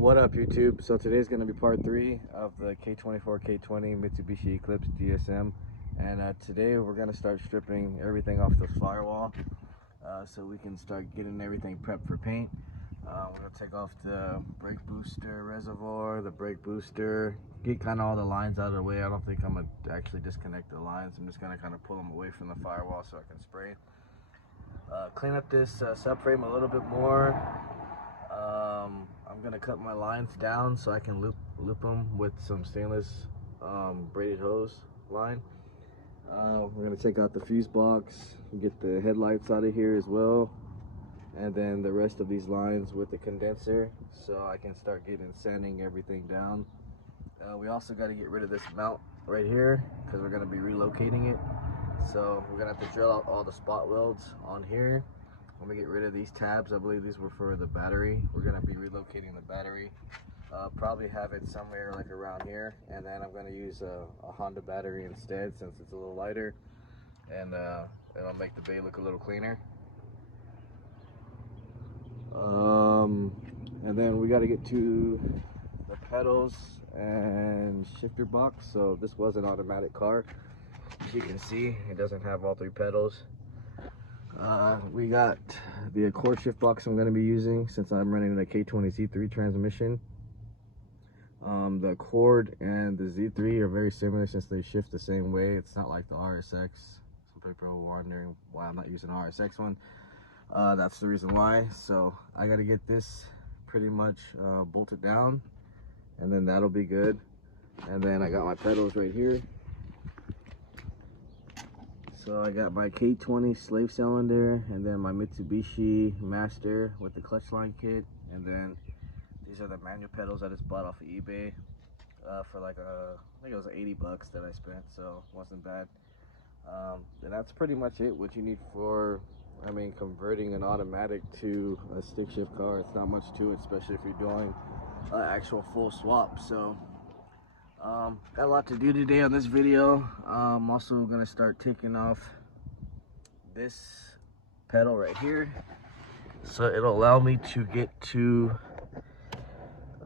What up, YouTube? So today's going to be part 3 of the K24 K20 Mitsubishi Eclipse DSM, and today we're going to start stripping everything off the firewall so we can start getting everything prepped for paint. We're going to take off the brake booster reservoir, the brake booster, get kind of all the lines out of the way. I don't think I'm going to actually disconnect the lines. I'm just going to kind of pull them away from the firewall so I can spray. Clean up this subframe a little bit more. I'm gonna cut my lines down so I can loop them with some stainless braided hose line. We're gonna take out the fuse box, get the headlights out of here as well, and then the rest of these lines with the condenser so I can start sanding everything down. We also got to get rid of this mount right here because we're gonna be relocating it. So we're gonna have to drill out all the spot welds on here. When we get rid of these tabs, I believe these were for the battery. We're gonna be relocating the battery. Probably have it somewhere like around here, and then I'm gonna use a Honda battery instead since it's a little lighter, and it'll make the bay look a little cleaner. And then we got to get to the pedals and shifter box. So this was an automatic car. As you can see, it doesn't have all 3 pedals. We got the Accord shift box I'm going to be using since I'm running the K20 Z3 transmission. The Accord and the Z3 are very similar since they shift the same way. It's not like the RSX. Some people are wondering why I'm not using the RSX one. That's the reason why. So I got to get this pretty much bolted down, and then that'll be good. And then I got my pedals right here. So I got my K20 slave cylinder, and then my Mitsubishi Master with the clutch line kit, and then these are the manual pedals I just bought off of eBay for like I think it was 80 bucks that I spent, so it wasn't bad. And that's pretty much it. What you need for, converting an automatic to a stick shift car. It's not much to it, especially if you're doing an actual full swap. So. Got a lot to do today on this video. I'm also gonna start taking off this pedal right here, so it'll allow me to get to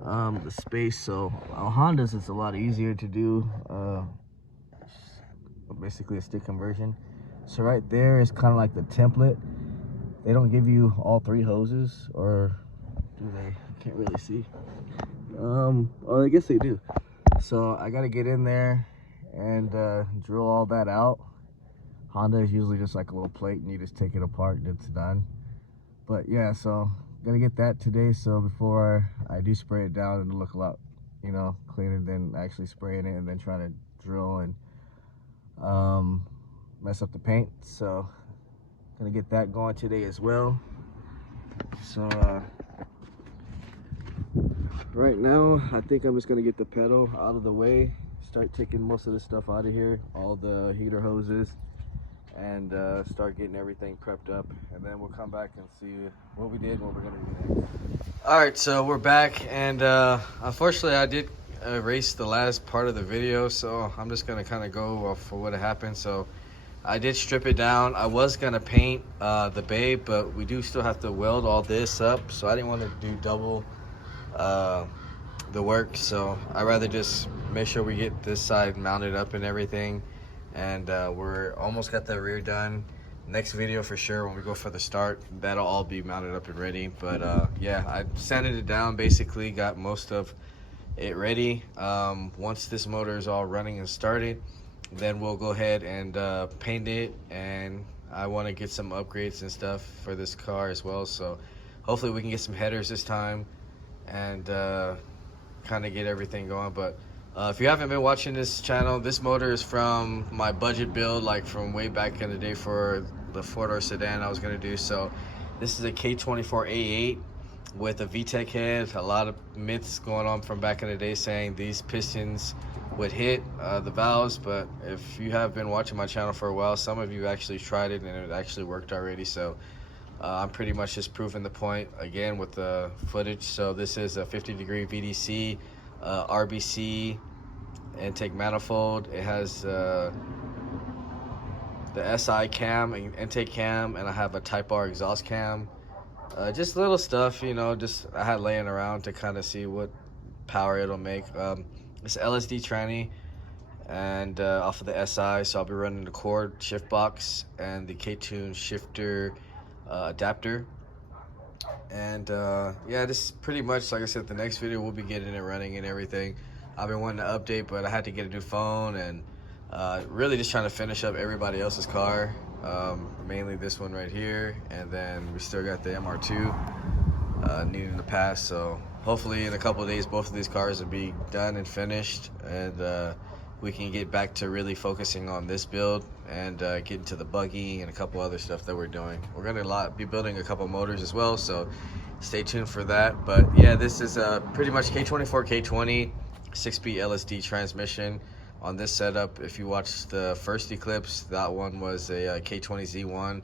the space. So on Hondas it's a lot easier to do basically a stick conversion. So right there is kind of like the template. They don't give you all 3 hoses, or do they? I can't really see. I guess they do. So I got to get in there and drill all that out. Honda is usually just like a little plate and you just take it apart and it's done. But yeah, so gonna get that today, so before I do spray it down, it'll look a lot, cleaner than actually spraying it and then trying to drill and mess up the paint. So gonna get that going today as well. So right now, I think I'm just gonna get the pedal out of the way, start taking most of the stuff out of here, all the heater hoses, and start getting everything prepped up, and then we'll come back and see what we did, what we're gonna do next. All right, so we're back, and unfortunately I did erase the last part of the video, so I'm just gonna kind of go off for what happened. So I did strip it down. I was gonna paint the bay, but we do still have to weld all this up, so I didn't want to do double the work, so I rather just make sure we get this side mounted up and everything, and we're almost got the rear done. Next video for sure, when we go for the start, that'll all be mounted up and ready. But yeah, I sanded it down, basically got most of it ready. Once this motor is all running and started, then we'll go ahead and paint it, and I want to get some upgrades and stuff for this car as well, so hopefully we can get some headers this time and kind of get everything going. But if you haven't been watching this channel, this motor is from my budget build, like from way back in the day for the 4-door sedan I was going to do. So this is a K24 A8 with a VTEC head. A lot of myths going on from back in the day saying these pistons would hit the valves, but if you have been watching my channel for a while, some of you actually tried it and it actually worked already. So I'm pretty much just proving the point again with the footage. So this is a 50-degree VDC, RBC intake manifold. It has the SI cam and intake cam, and I have a Type R exhaust cam. Just little stuff, you know, just I had laying around to kind of see what power it'll make. It's LSD tranny and off of the SI, so I'll be running the cord shift box and the K20 shifter adapter. And yeah, this is pretty much, like I said, the next video we'll be getting it running and everything. I've been wanting to update, but I had to get a new phone and really just trying to finish up everybody else's car, mainly this one right here, and then we still got the MR2 needing to pass. So hopefully in a couple of days both of these cars will be done and finished, and we can get back to really focusing on this build and getting to the buggy and a couple other stuff that we're doing. We're gonna be building a couple motors as well, so stay tuned for that. But yeah, this is pretty much K24 K20 6-speed LSD transmission on this setup. If you watched the first Eclipse, that one was a K20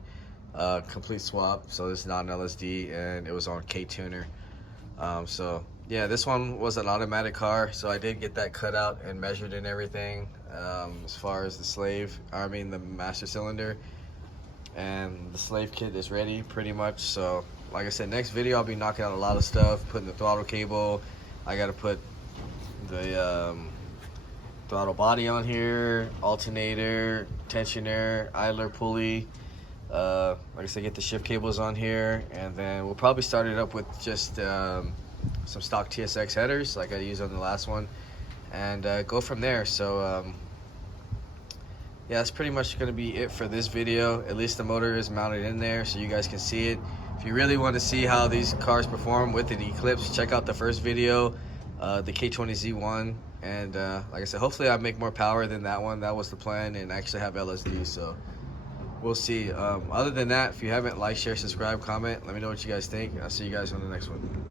Z1 complete swap, so this is not an LSD, and it was on K-tuner. So yeah, this one was an automatic car, so I did get that cut out and measured and everything, as far as the master cylinder, and the slave kit is ready pretty much. So like I said, next video I'll be knocking out a lot of stuff, putting the throttle cable. I gotta put the throttle body on here, alternator, tensioner, idler pulley. Like I said, get the shift cables on here, and then we'll probably start it up with just some stock TSX headers like I used on the last one, and go from there. So yeah, that's pretty much going to be it for this video. At least the motor is mounted in there so you guys can see it. If you really want to see how these cars perform with an Eclipse, check out the first video, the K20 Z1. And like I said, hopefully I make more power than that one. That was the plan, and actually have LSD, so we'll see. Other than that, if you haven't, like, share, subscribe, comment, let me know what you guys think. I'll see you guys on the next one.